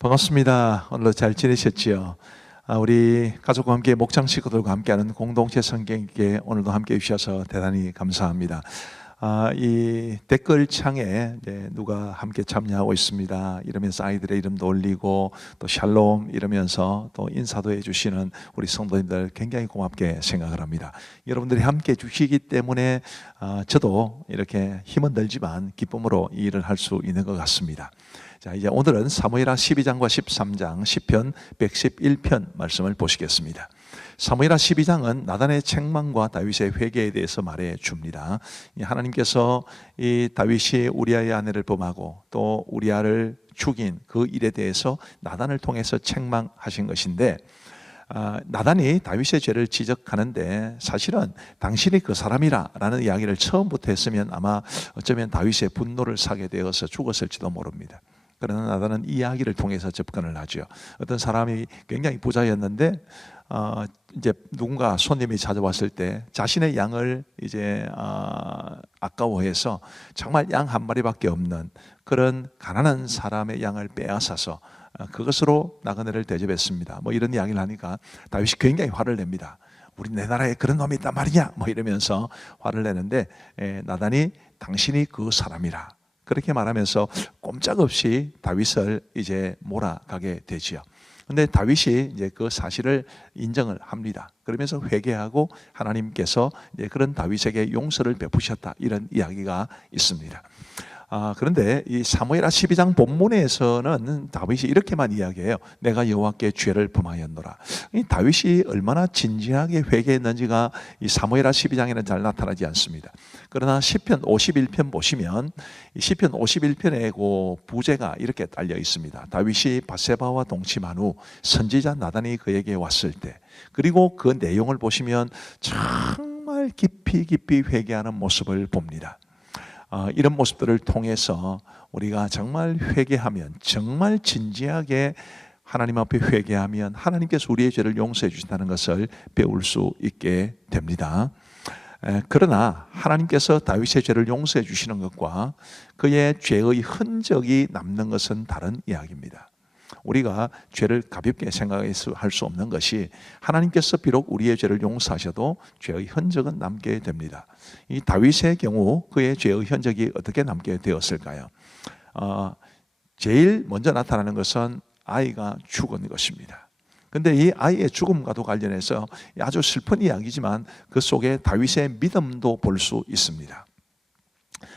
반갑습니다. 오늘도 잘 지내셨지요? 우리 가족과 함께 목장 식구들과 함께하는 공동체 성경기에 오늘도 함께해 주셔서 대단히 감사합니다. 이 댓글창에 누가 함께 참여하고 있습니다 이러면서 아이들의 이름도 올리고 또 샬롬 이러면서 또 인사도 해주시는 우리 성도님들 굉장히 고맙게 생각을 합니다. 여러분들이 함께 주시기 때문에 저도 이렇게 힘은 들지만 기쁨으로 이 일을 할 수 있는 것 같습니다. 자, 이제 오늘은 사무엘하 12장과 13장, 시편 111편 말씀을 보시겠습니다. 사무엘하 12장은 나단의 책망과 다윗의 회개에 대해서 말해 줍니다. 하나님께서 이 다윗이 우리아의 아내를 범하고 또 우리아를 죽인 그 일에 대해서 나단을 통해서 책망하신 것인데, 나단이 다윗의 죄를 지적하는데 사실은 당신이 그 사람이라 라는 이야기를 처음부터 했으면 아마 어쩌면 다윗의 분노를 사게 되어서 죽었을지도 모릅니다. 그러나 나단은 이 이야기를 통해서 접근을 하죠. 어떤 사람이 굉장히 부자였는데 이제 누군가 손님이 찾아왔을 때 자신의 양을 이제 아까워해서 정말 양 한 마리밖에 없는 그런 가난한 사람의 양을 빼앗아서 그것으로 나그네를 대접했습니다. 뭐 이런 이야기를 하니까 다윗이 굉장히 화를 냅니다. 우리 내 나라에 그런 놈이 있단 말이냐 뭐 이러면서 화를 내는데, 나단이 당신이 그 사람이라 그렇게 말하면서 꼼짝없이 다윗을 이제 몰아가게 되지요. 근데 다윗이 이제 그 사실을 인정을 합니다. 그러면서 회개하고 하나님께서 이제 그런 다윗에게 용서를 베푸셨다 이런 이야기가 있습니다. 그런데 이 사무엘하 12장 본문에서는 다윗이 이렇게만 이야기해요. 내가 여호와께 죄를 범하였노라. 이 다윗이 얼마나 진지하게 회개했는지가 이 사무엘하 12장에는 잘 나타나지 않습니다. 그러나 시편 51편 보시면 이 시편 51편에 그 부제가 이렇게 딸려 있습니다. 다윗이 밧세바와 동침한 후 선지자 나단이 그에게 왔을 때, 그리고 그 내용을 보시면 정말 깊이 회개하는 모습을 봅니다. 이런 모습들을 통해서 우리가 정말 회개하면, 정말 진지하게 하나님 앞에 회개하면 하나님께서 우리의 죄를 용서해 주신다는 것을 배울 수 있게 됩니다. 그러나 하나님께서 다윗의 죄를 용서해 주시는 것과 그의 죄의 흔적이 남는 것은 다른 이야기입니다. 우리가 죄를 가볍게 생각할 수 없는 것이, 하나님께서 비록 우리의 죄를 용서하셔도 죄의 흔적은 남게 됩니다. 이 다윗의 경우 그의 죄의 흔적이 어떻게 남게 되었을까요? 제일 먼저 나타나는 것은 아이가 죽은 것입니다. 그런데 이 아이의 죽음과도 관련해서 아주 슬픈 이야기지만 그 속에 다윗의 믿음도 볼 수 있습니다.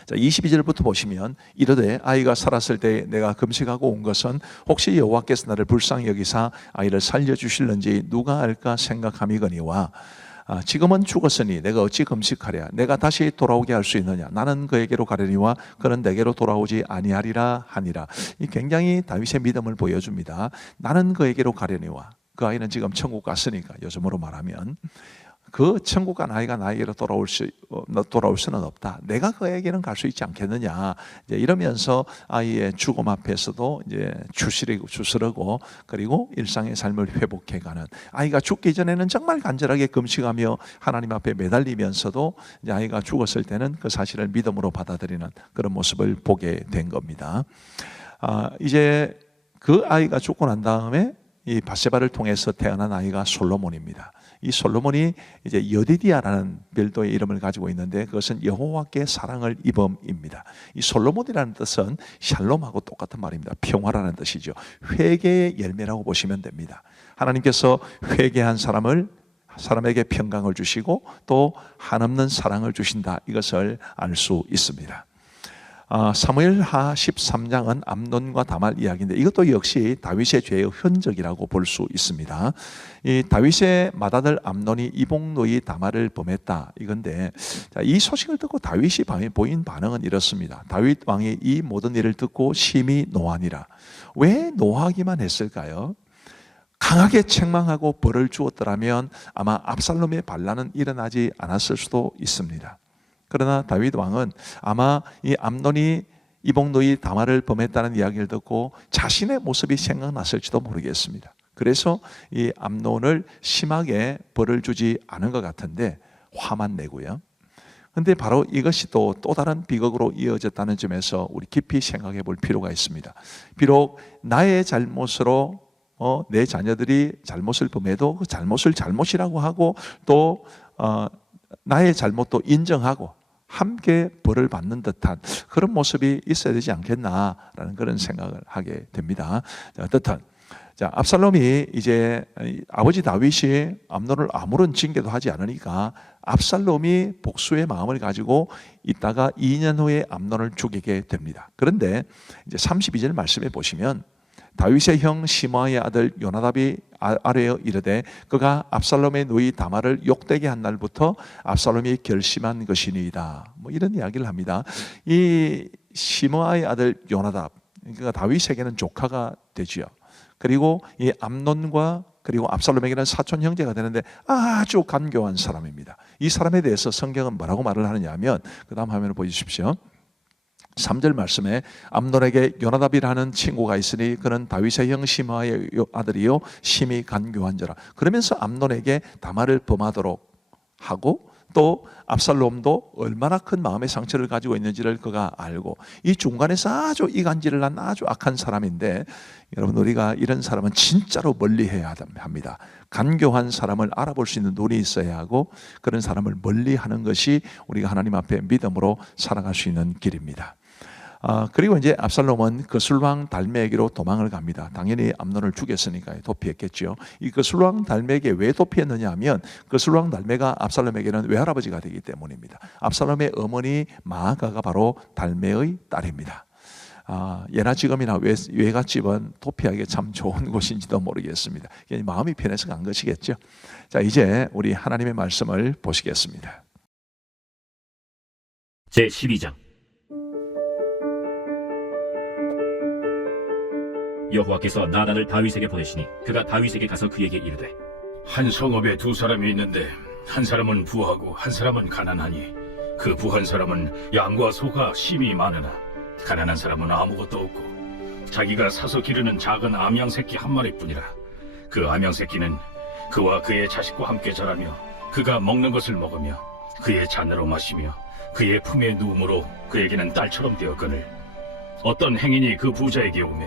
자, 22절부터 보시면 이르되 아이가 살았을 때 내가 금식하고 온 것은 혹시 여호와께서 나를 불쌍히 여기사 아이를 살려주실는지 누가 알까 생각함이거니와 지금은 죽었으니 내가 어찌 금식하랴. 내가 다시 돌아오게 할 수 있느냐. 나는 그에게로 가려니와 그는 내게로 돌아오지 아니하리라 하니라. 이 굉장히 다윗의 믿음을 보여줍니다. 나는 그에게로 가려니와, 그 아이는 지금 천국 갔으니까, 요즘으로 말하면 그 천국 간 아이가 나에게로 돌아올 수는 없다. 내가 그에게는 갈 수 있지 않겠느냐. 이제 이러면서 아이의 죽음 앞에서도 이제 추스르고 그리고 일상의 삶을 회복해가는, 아이가 죽기 전에는 정말 간절하게 금식하며 하나님 앞에 매달리면서도 이제 아이가 죽었을 때는 그 사실을 믿음으로 받아들이는 그런 모습을 보게 된 겁니다. 이제 그 아이가 죽고 난 다음에 이 밧세바를 통해서 태어난 아이가 솔로몬입니다. 이 솔로몬이 이제 여디디아라는 별도의 이름을 가지고 있는데 그것은 여호와께 사랑을 입음입니다. 이 솔로몬이라는 뜻은 샬롬하고 똑같은 말입니다. 평화라는 뜻이죠. 회개의 열매라고 보시면 됩니다. 하나님께서 회개한 사람에게 평강을 주시고 또 한없는 사랑을 주신다, 이것을 알 수 있습니다. 사무엘하 13장은 암논과 다말 이야기인데 이것도 역시 다윗의 죄의 흔적이라고 볼 수 있습니다. 이 다윗의 맏아들 암논이 이복노이 다말을 범했다, 이건데, 이 소식을 듣고 다윗이 보인 반응은 이렇습니다. 다윗 왕이 이 모든 일을 듣고 심히 노하니라. 왜 노하기만 했을까요? 강하게 책망하고 벌을 주었더라면 아마 압살롬의 반란은 일어나지 않았을 수도 있습니다. 그러나 다윗 왕은 아마 이 암논이 이복노이 다말을 범했다는 이야기를 듣고 자신의 모습이 생각났을지도 모르겠습니다. 그래서 이 암논을 심하게 벌을 주지 않은 것 같은데 화만 내고요. 근데 바로 이것이 또 다른 비극으로 이어졌다는 점에서 우리 깊이 생각해 볼 필요가 있습니다. 비록 나의 잘못으로 내 자녀들이 잘못을 범해도 그 잘못을 잘못이라고 하고 또 나의 잘못도 인정하고 함께 벌을 받는 듯한 그런 모습이 있어야 되지 않겠나라는 그런 생각을 하게 됩니다. 어떻든 압살롬이 이제 아버지 다윗이 암논을 아무런 징계도 하지 않으니까 압살롬이 복수의 마음을 가지고 있다가 2년 후에 암논을 죽이게 됩니다. 그런데 이제 32절 말씀에 보시면 다윗의 형 시므아의 아들 요나답이 아뢰어 이르되 그가 압살롬의 누이 다말을 욕되게 한 날부터 압살롬이 결심한 것이니이다. 뭐 이런 이야기를 합니다. 이 시므아의 아들 요나답, 그러니까 다윗에게는 조카가 되지요. 그리고 이 암논과 그리고 압살롬에게는 사촌 형제가 되는데 아주 간교한 사람입니다. 이 사람에 대해서 성경은 뭐라고 말을 하느냐 하면 그 다음 화면을 보여주십시오. 3절 말씀에 암논에게 요나답이라는 친구가 있으니 그는 다윗의 형 시므아의 아들이요 심히 간교한 자라. 그러면서 암논에게 다말을 범하도록 하고 또 압살롬도 얼마나 큰 마음의 상처를 가지고 있는지를 그가 알고 이 중간에서 아주 이간질을 한 아주 악한 사람인데 여러분 우리가 이런 사람은 진짜로 멀리해야 합니다. 간교한 사람을 알아볼 수 있는 눈이 있어야 하고 그런 사람을 멀리하는 것이 우리가 하나님 앞에 믿음으로 살아갈 수 있는 길입니다. 그리고 이제 압살롬은 거슬왕 달메에게로 도망을 갑니다. 당연히 암논을 죽였으니까 도피했겠죠. 이 거슬왕 달메에게 왜 도피했느냐 하면 거슬왕 달메가 압살롬에게는 외할아버지가 되기 때문입니다. 압살롬의 어머니 마아가가 바로 달메의 딸입니다. 예나 지금이나 외갓집은 도피하기 참 좋은 곳인지도 모르겠습니다. 마음이 편해서 간 것이겠죠. 자, 이제 우리 하나님의 말씀을 보시겠습니다. 제12장 여호와께서 나단을 다윗에게 보내시니 그가 다윗에게 가서 그에게 이르되 한 성읍에 두 사람이 있는데 한 사람은 부하고 한 사람은 가난하니 그 부한 사람은 양과 소가 심히 많으나 가난한 사람은 아무것도 없고 자기가 사서 기르는 작은 암양 새끼 한 마리뿐이라. 그 암양 새끼는 그와 그의 자식과 함께 자라며 그가 먹는 것을 먹으며 그의 잔으로 마시며 그의 품에 누움으로 그에게는 딸처럼 되었거늘 어떤 행인이 그 부자에게 오매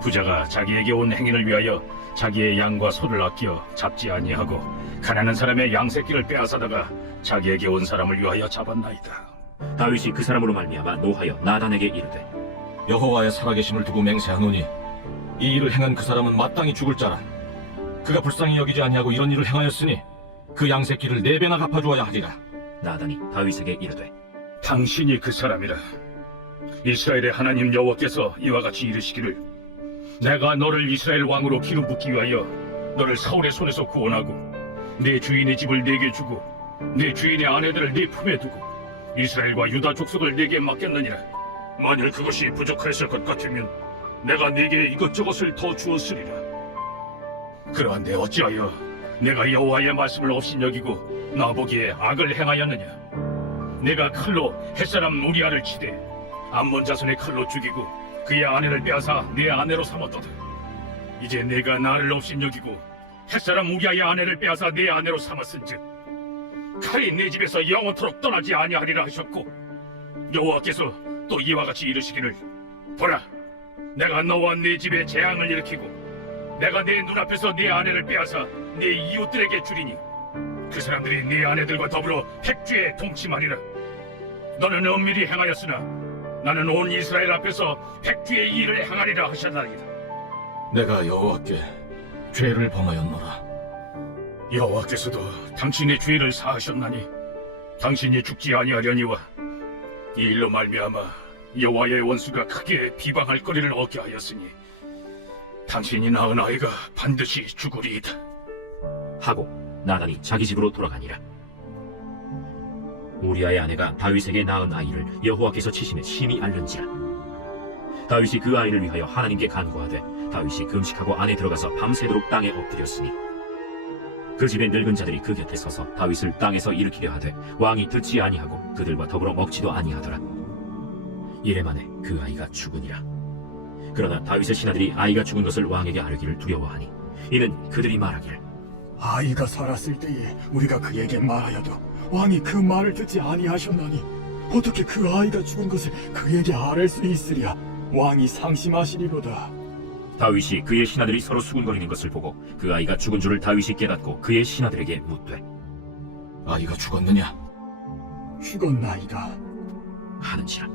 부자가 자기에게 온 행인을 위하여 자기의 양과 소를 아껴 잡지 아니하고 가난한 사람의 양새끼를 빼앗아다가 자기에게 온 사람을 위하여 잡았나이다. 다윗이 그 사람으로 말미암아 노하여 나단에게 이르되 여호와의 살아계심을 두고 맹세하노니 이 일을 행한 그 사람은 마땅히 죽을 자라. 그가 불쌍히 여기지 아니하고 이런 일을 행하였으니 그 양새끼를 4배나 갚아주어야 하리라. 나단이 다윗에게 이르되 당신이 그 사람이라. 이스라엘의 하나님 여호와께서 이와 같이 이르시기를 내가 너를 이스라엘 왕으로 기름 붓기 위하여 너를 사울의 손에서 구원하고 내 주인의 집을 네게 주고 내 주인의 아내들을 네 품에 두고 이스라엘과 유다 족속을 네게 맡겼느니라. 만일 그것이 부족하였을 것 같으면 내가 네게 이것저것을 더 주었으리라. 그러한데 어찌하여 내가 여호와의 말씀을 업신여기고 나보기에 악을 행하였느냐. 내가 칼로 햇사람 우리아를 치되 암몬 자손의 칼로 죽이고 그의 아내를 빼앗아 내 아내로 삼았도다. 이제 내가 나를 업신여기고 햇사람 우리아의 아내를 빼앗아 내 아내로 삼았은즉 칼이 내 집에서 영원토록 떠나지 아니하리라 하셨고 여호와께서 또 이와 같이 이르시기를 보라 내가 너와 네 집에 재앙을 일으키고 내가 내 눈앞에서 네 아내를 빼앗아 네 이웃들에게 주리니 그 사람들이 네 아내들과 더불어 백주에 동침하리라. 너는 엄밀히 행하였으나 나는 온 이스라엘 앞에서 백주의 일을 행하리라 하셨나이다. 내가 여호와께 죄를 범하였노라. 여호와께서도 당신의 죄를 사하셨나니 당신이 죽지 아니하려니와 이 일로 말미암아 여호와의 원수가 크게 비방할 거리를 얻게 하였으니 당신이 낳은 아이가 반드시 죽으리이다. 하고 나단이 자기 집으로 돌아가니라. 우리아의 아내가 다윗에게 낳은 아이를 여호와께서 치심에 심히 앓는지라. 다윗이 그 아이를 위하여 하나님께 간구하되 다윗이 금식하고 안에 들어가서 밤새도록 땅에 엎드렸으니 그 집의 늙은 자들이 그 곁에 서서 다윗을 땅에서 일으키려 하되 왕이 듣지 아니하고 그들과 더불어 먹지도 아니하더라. 이래 만에 그 아이가 죽으니라. 그러나 다윗의 신하들이 아이가 죽은 것을 왕에게 아뢰기를 두려워하니 이는 그들이 말하기를 아이가 살았을 때에 우리가 그에게 말하여도 왕이 그 말을 듣지 아니하셨나니 어떻게 그 아이가 죽은 것을 그에게 아뢰 수 있으랴. 왕이 상심하시리로다. 다윗이 그의 신하들이 서로 수군거리는 것을 보고 그 아이가 죽은 줄을 다윗이 깨닫고 그의 신하들에게 묻되 아이가 죽었느냐? 죽었나이다. 하는지라.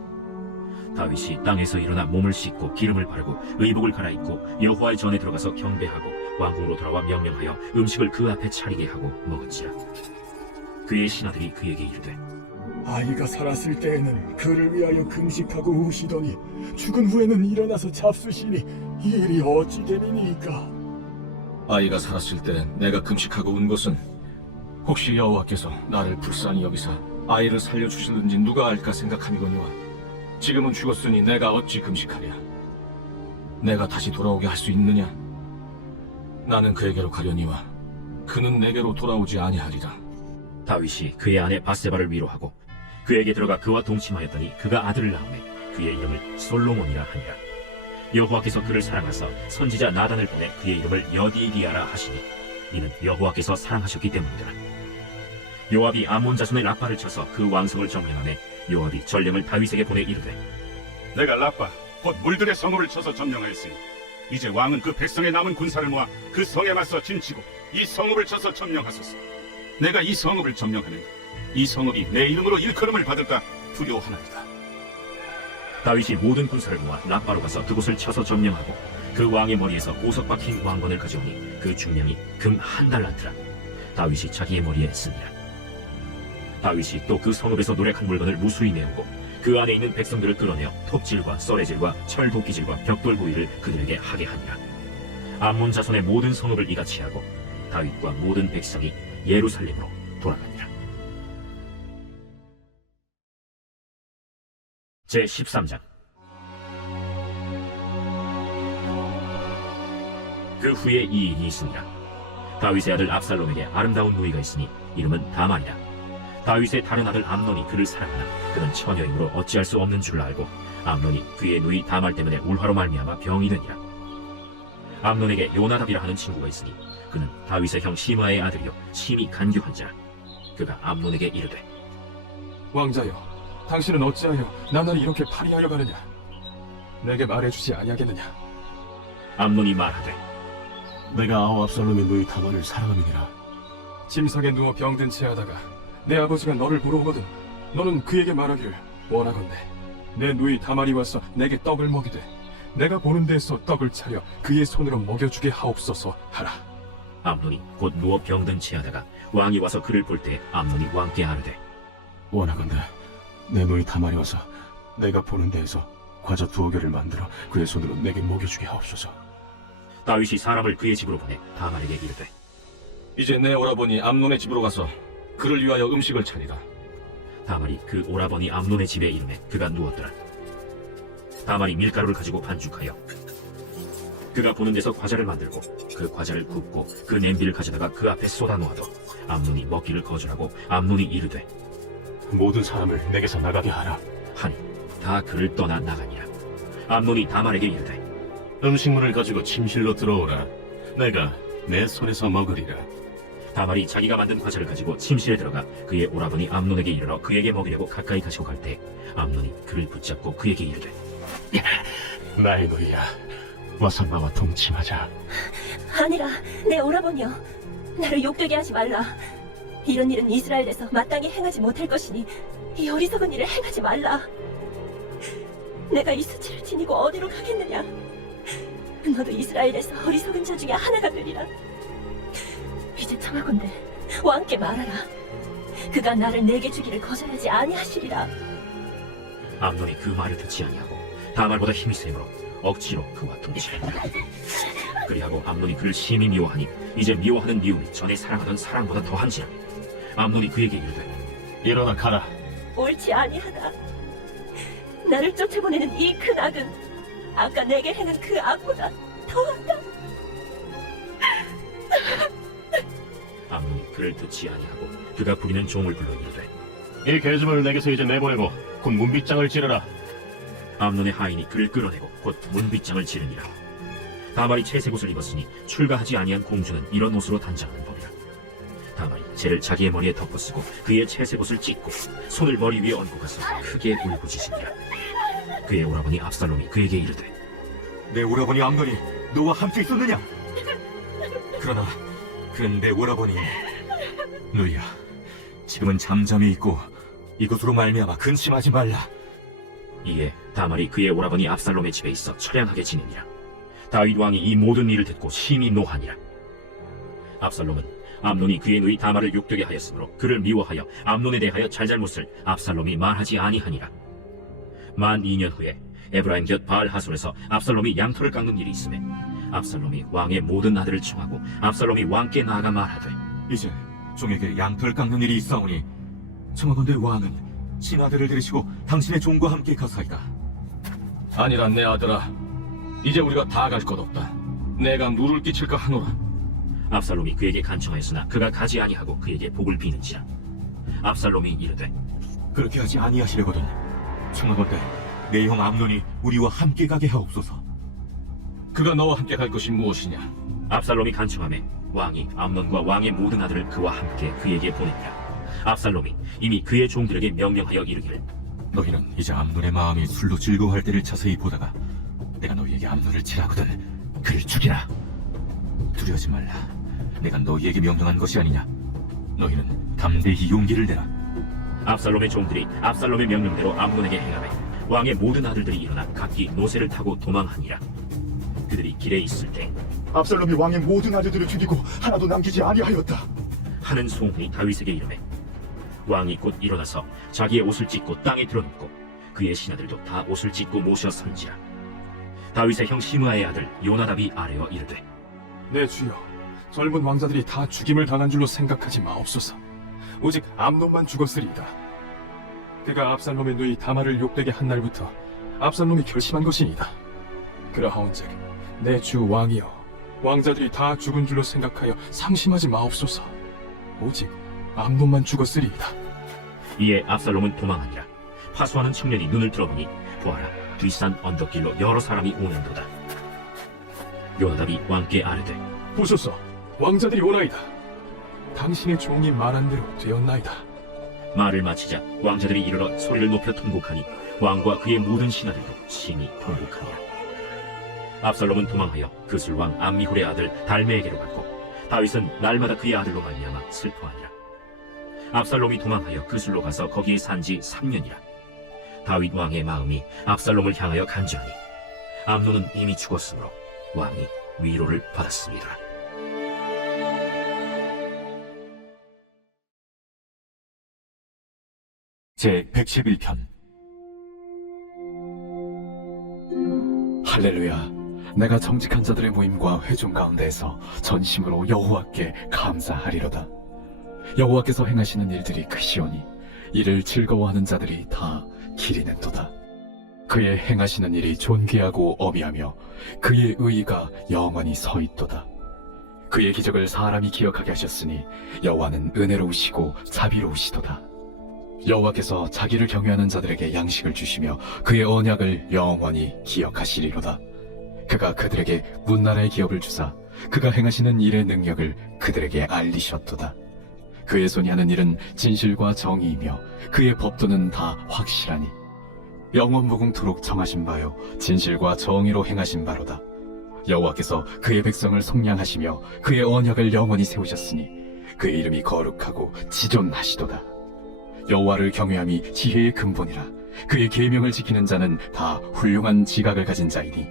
다윗이 땅에서 일어나 몸을 씻고 기름을 바르고 의복을 갈아입고 여호와의 전에 들어가서 경배하고 왕궁으로 돌아와 명령하여 음식을 그 앞에 차리게 하고 먹은지라. 그의 신하들이 그에게 이르되 아이가 살았을 때에는 그를 위하여 금식하고 우시더니 죽은 후에는 일어나서 잡수시니 이 일이 어찌 되리니까. 아이가 살았을 때 내가 금식하고 운 것은 혹시 여호와께서 나를 불쌍히 여기사 아이를 살려주실는지 누가 알까 생각함이거니와 지금은 죽었으니 내가 어찌 금식하랴. 내가 다시 돌아오게 할 수 있느냐? 나는 그에게로 가려니와 그는 내게로 돌아오지 아니하리라. 다윗이 그의 아내 바세바를 위로하고 그에게 들어가 그와 동침하였더니 그가 아들을 낳음에 그의 이름을 솔로몬이라 하니라. 여호와께서 그를 사랑하사 선지자 나단을 보내 그의 이름을 여디디아라 하시니 이는 여호와께서 사랑하셨기 때문이더라. 요압이 암몬 자손의 라빠를 쳐서 그 왕성을 점령하매 요압이 전령을 다윗에게 보내 이르되 내가 라빠 곧 물들의 성읍을 쳐서 점령하였으니 이제 왕은 그 백성의 남은 군사를 모아 그 성에 맞서 진치고 이 성읍을 쳐서 점령하소서. 내가 이 성읍을 점령하면 이 성읍이 내 이름으로 일컬음을 받을까 두려워하나이다. 다윗이 모든 군사를 모아 라빠로 가서 그곳을 쳐서 점령하고 그 왕의 머리에서 보석 박힌 왕관을 가져오니 그 중량이 금 1달란트라. 다윗이 자기의 머리에 쓰니라. 다윗이 또 그 성읍에서 노력한 물건을 무수히 메우고 그 안에 있는 백성들을 끌어내어 톱질과 썰해질과 철도끼질과 벽돌구이를 그들에게 하게 하니라. 암몬 자손의 모든 성읍을 이같이 하고 다윗과 모든 백성이 예루살렘으로 돌아가니라. 제13장. 그 후에 이 일이 있으니라. 다윗의 아들 압살롬에게 아름다운 누이가 있으니 이름은 다말이라. 다윗의 다른 아들 암논이 그를 사랑하나 그는 처녀이므로 어찌할 수 없는 줄 알고 암논이 그의 누이 다말 때문에 울화로 말미암아 병이 되니라. 암논에게 요나답이라 하는 친구가 있으니 그는 다윗의 형 시마의 아들이요 심히 간교한 자라. 그가 암논에게 이르되 왕자여, 당신은 어찌하여 나날이 이렇게 파리하여 가느냐? 내게 말해주지 아니하겠느냐? 암논이 말하되 내가 아우 압살롬의 누이 다말을 사랑함이니라. 침상에 누워 병든 채 하다가 내 아버지가 너를 보러 오거든 너는 그에게 말하기를 원하건대 내 누이 다말이 와서 내게 떡을 먹이되 내가 보는 데에서 떡을 차려 그의 손으로 먹여주게 하옵소서 하라. 암논이 곧 누워 병든 채 하다가 왕이 와서 그를 볼 때 암논이 왕께 아뢰되 원하건대 내 누이 다말이 와서 내가 보는 데에서 과자 2개를 만들어 그의 손으로 내게 먹여주게 하옵소서. 다윗이 사람을 그의 집으로 보내 다말에게 이르되 이제 내 오라버니 암논의 집으로 가서 그를 위하여 음식을 차리라. 다말이 그 오라버니 암논의 집에 이르매 그가 누웠더라. 다말이 밀가루를 가지고 반죽하여 그가 보는 데서 과자를 만들고 그 과자를 굽고 그 냄비를 가져다가 그 앞에 쏟아 놓아도 암논이 먹기를 거절하고 암논이 이르되 모든 사람을 내게서 나가게 하라. 하니 다 그를 떠나 나가니라. 암논이 다말에게 이르되 음식물을 가지고 침실로 들어오라. 내가 내 손에서 먹으리라. 다말이 자기가 만든 과자를 가지고 침실에 들어가 그의 오라버니 암논에게 이르러 그에게 먹이려고 가까이 가시고 갈 때 암논이 그를 붙잡고 그에게 이르되 나의 누이야, 와서 나와 동침하자. 아니라 내 오라버니여, 나를 욕되게 하지 말라. 이런 일은 이스라엘에서 마땅히 행하지 못할 것이니 이 어리석은 일을 행하지 말라. 내가 이 수치를 지니고 어디로 가겠느냐? 너도 이스라엘에서 어리석은 자 중에 하나가 되리라. 이제 청하건대 왕께 말하라. 그가 나를 내게 주기를 거절하지 아니하시리라. 암논이 그 말을 듣지 아니하고 다말보다 힘이 세므로 억지로 그와 동침하니라. 그리하고 암논이 그를 심히 미워하니 이제 미워하는 미움이 전에 사랑하던 사랑보다 더한지라. 암논이 그에게 이르되 일어나 가라. 옳지 아니하다. 나를 쫓아보내는 이 큰 악은 아까 내게 행한 그 악보다 더하다. 암논이 그를 듣지 아니하고 그가 부리는 종을 불러 이르되 이 계집을 내게서 이제 내보내고 곧 문빗장을 찌르라. 암논의 하인이 그를 끌어내고 곧 문빗장을 지르니라. 다말이 채색 옷을 입었으니 출가하지 아니한 공주는 이런 옷으로 단장하는 법이라. 다말이 채를 자기의 머리에 덮어쓰고 그의 채색옷을 찢고 손을 머리 위에 얹고 가서 크게 울부짖으니라. 그의 오라버니 압살롬이 그에게 이르되 내 오라버니 암논이 너와 함께 있었느냐? 그러나 그는 내 오라버니 누이야, 지금은 잠잠히 있고 이것으로 말미암아 근심하지 말라. 이에 다말이 그의 오라버니 압살롬의 집에 있어 처량하게 지내니라. 다윗 왕이 이 모든 일을 듣고 심히 노하니라. 압살롬은 암논이 그의 누이 다말을 욕되게 하였으므로 그를 미워하여 암논에 대하여 잘잘못을 압살롬이 말하지 아니하니라. 만 2년 후에 에브라임 곁 바알 하솔에서 압살롬이 양털을 깎는 일이 있음에 압살롬이 왕의 모든 아들을 청하고 압살롬이 왕께 나아가 말하되 이제 종에게 양털 깎는 일이 있사오니 청하건대 왕은 신하들을 데리시고 당신의 종과 함께 가사이다. 아니라 내 아들아, 이제 우리가 다 갈 것 없다. 내가 누를 끼칠까 하노라. 압살롬이 그에게 간청하였으나 그가 가지 아니하고 그에게 복을 비는지라. 압살롬이 이르되 그렇게 하지 아니하시려거든 청하건대 내 형 암논이 우리와 함께 가게 하옵소서. 그가 너와 함께 갈 것이 무엇이냐? 압살롬이 간청하매 왕이 암논과 왕의 모든 아들을 그와 함께 그에게 보내니라. 압살롬이 이미 그의 종들에게 명령하여 이르기를 너희는 이제 암논의 마음이 술로 즐거워할 때를 자세히 보다가 내가 너희에게 암논을 치라거든 그를 죽이라. 두려워하지 말라. 내가 너희에게 명령한 것이 아니냐. 너희는 담대히 용기를 내라. 압살롬의 종들이 압살롬의 명령대로 암논에게 행하매 왕의 모든 아들들이 일어나 각기 노새를 타고 도망하니라. 그들이 길에 있을 때 압살롬이 왕의 모든 아들들을 죽이고 하나도 남기지 아니하였다. 하는 소문이 다윗에게 이르매 왕이 곧 일어나서 자기의 옷을 찢고 땅에 드러눕고 그의 신하들도 다 옷을 찢고 모셔 선지라. 다윗의 형 시므아의 아들 요나답이 아뢰어 이르되 내 주여, 젊은 왕자들이 다 죽임을 당한 줄로 생각하지 마옵소서. 오직 암논만 죽었으리이다. 그가 압살롬의 누이 다말을 욕되게 한 날부터 압살롬이 결심한 것이니이다. 그러하온즉 내 주 왕이여, 왕자들이 다 죽은 줄로 생각하여 상심하지 마옵소서. 오직 암논만 죽었으리이다. 이에 압살롬은 도망하니라. 파수하는 청년이 눈을 들어보니 보아라, 뒷산 언덕길로 여러 사람이 오는도다. 요나답이 왕께 아뢰되 보소서, 왕자들이 오나이다. 당신의 종이 말한 대로 되었나이다. 말을 마치자 왕자들이 이르러 소리를 높여 통곡하니 왕과 그의 모든 신하들도 심히 통곡하니라. 압살롬은 도망하여 그술 왕 암미훌의 아들 달메에게로 갔고 다윗은 날마다 그의 아들로 말미암아 슬퍼하니라. 압살롬이 도망하여 그술로 가서 거기에 산지 3년이라. 다윗 왕의 마음이 압살롬을 향하여 간절하니 암논은 이미 죽었으므로 왕이 위로를 받았습니다. 제 111편. 할렐루야. 내가 정직한 자들의 모임과 회중 가운데에서 전심으로 여호와께 감사하리로다. 여호와께서 행하시는 일들이 크시오니 이를 즐거워하는 자들이 다 기리는도다. 그의 행하시는 일이 존귀하고 어미하며 그의 의의가 영원히 서 있도다. 그의 기적을 사람이 기억하게 하셨으니 여호와는 은혜로우시고 자비로우시도다. 여호와께서 자기를 경외하는 자들에게 양식을 주시며 그의 언약을 영원히 기억하시리로다. 그가 그들에게 문나라의 기업을 주사 그가 행하시는 일의 능력을 그들에게 알리셨도다. 그의 손이 하는 일은 진실과 정의이며 그의 법도는 다 확실하니 영원무궁토록 정하신 바요 진실과 정의로 행하신 바로다. 여호와께서 그의 백성을 속량하시며 그의 언약을 영원히 세우셨으니 그의 이름이 거룩하고 지존하시도다. 여호와를 경외함이 지혜의 근본이라. 그의 계명을 지키는 자는 다 훌륭한 지각을 가진 자이니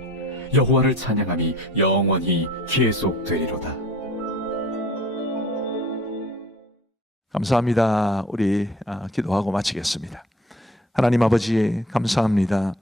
여호와를 찬양함이 영원히 계속되리로다. 감사합니다. 우리 기도하고 마치겠습니다. 하나님 아버지 감사합니다.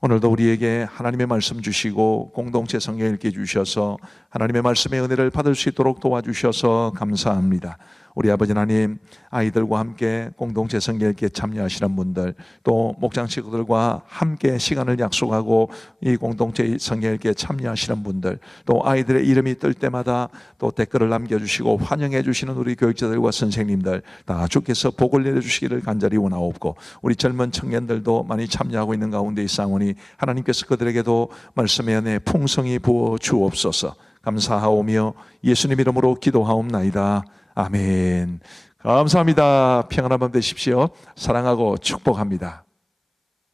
오늘도 우리에게 하나님의 말씀 주시고 공동체 성경 읽게 주셔서 하나님의 말씀의 은혜를 받을 수 있도록 도와주셔서 감사합니다. 우리 아버지 하나님, 아이들과 함께 공동체 성경 읽기에 참여하시는 분들, 또 목장 식구들과 함께 시간을 약속하고 이 공동체 성경 읽기에 참여하시는 분들, 또 아이들의 이름이 뜰 때마다 또 댓글을 남겨주시고 환영해 주시는 우리 교육자들과 선생님들 다 주께서 복을 내려주시기를 간절히 원하옵고, 우리 젊은 청년들도 많이 참여하고 있는 가운데 있사오니 하나님께서 그들에게도 말씀의 은혜 풍성히 부어 주옵소서. 감사하오며 예수님 이름으로 기도하옵나이다. 아멘. 감사합니다. 평안한 밤 되십시오. 사랑하고 축복합니다.